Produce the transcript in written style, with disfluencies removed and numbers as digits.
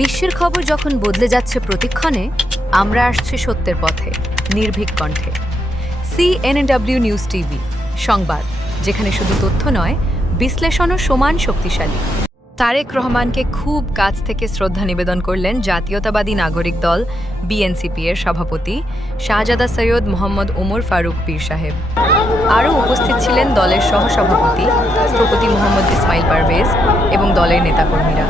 বিশ্বের খবর যখন বদলে যাচ্ছে প্রতিক্ষণে, আমরা আসছি সত্যের পথে, নির্ভীক কণ্ঠে। CNW নিউজ টিভি, সংবাদ যেখানে শুধু তথ্য নয়, বিশ্লেষণও সমান শক্তিশালী। তারেক রহমানকে খুব কাছ থেকে শ্রদ্ধা নিবেদন করলেন জাতীয়তাবাদী নাগরিক দল BNCP এর সভাপতি শাহজাদা সৈয়দ মোহাম্মদ ওমর ফারুক পীর সাহেব। আরও উপস্থিত ছিলেন দলের সহসভাপতি স্থপতি মোহাম্মদ ইসমাইল পারভেজ এবং দলের নেতাকর্মীরা।